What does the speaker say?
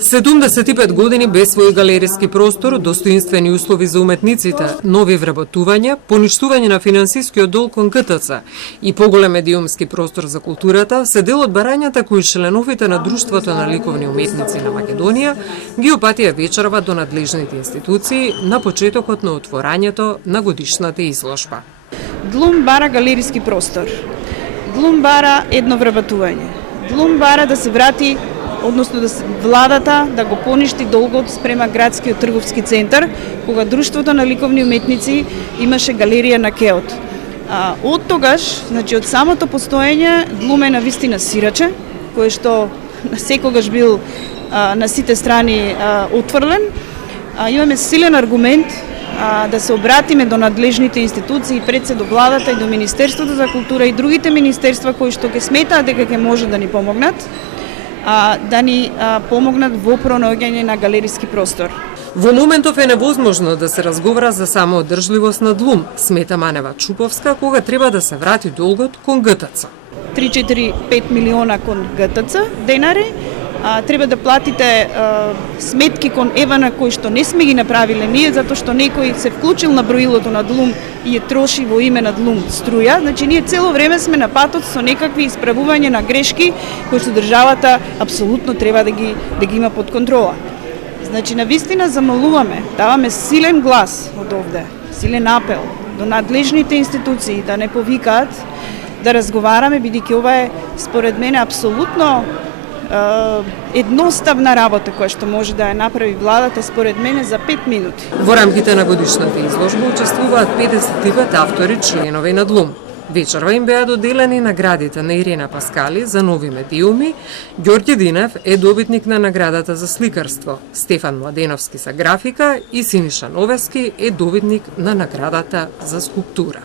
75 години без свој галериски простор, достоинствени услови за уметниците, нови вработувања, поништување на финансискиот долг кон ГТЦ и поголем медиумски простор за културата се дел од барањата кои членовите на Друштвото на ликовни уметници на Македонија ги опатија вечерва до надлежните институции на почетокот на отворањето на годишната изложба. Длум бара галериски простор. Длум бара едно вработување. Длум бара да се врати, односно да владата да го поништи долгот спрема градскиот трговски центар, кога Друштвото на ликовни уметници имаше галерија на Кеот. Од тогаш, значи од самото постоење, Длум е навистина сираче, кој што секогаш бил на сите страни отврлен. Имаме силен аргумент да се обратиме до надлежните институции, пред се до владата и до Министерството за култура и другите министерства кои што ќе сметаат дека ќе може да ни помогнат, да ни помогнат во пронаоѓање на галериски простор. Во моментов е невозможно да се разговара за самоодржливост на Длум, смета Манева Чуповска, кога треба да се врати долгот кон ГТЦ. 3-4-5 милиона кон ГТЦ денари, треба да платите сметки кон Евана кои што не сме ги направиле ние, затоа што некој се вклучил на броилото на Длум и ја троши во име на Длум струја. Значи ние цело време сме на патот со некакви исправување на грешки кои што државата апсолутно треба да ги има под контрола. Значи навистина замолуваме, даваме силен глас од овде, силен апел до надлежните институции да не повикаат, да разговараме, бидејќи ова е според мене апсолутно едноставна работа која што може да ја направи владата според мене за 5 минути. Во рамките на годишната изложба учествуваат 55 автори, членови на Длум. Вечерва им беа доделени наградите на Ирена Паскали за нови медиуми, Ѓорѓе Динев е добитник на наградата за сликарство, Стефан Младеновски за графика и Синиша Новески е добитник на наградата за скулптура.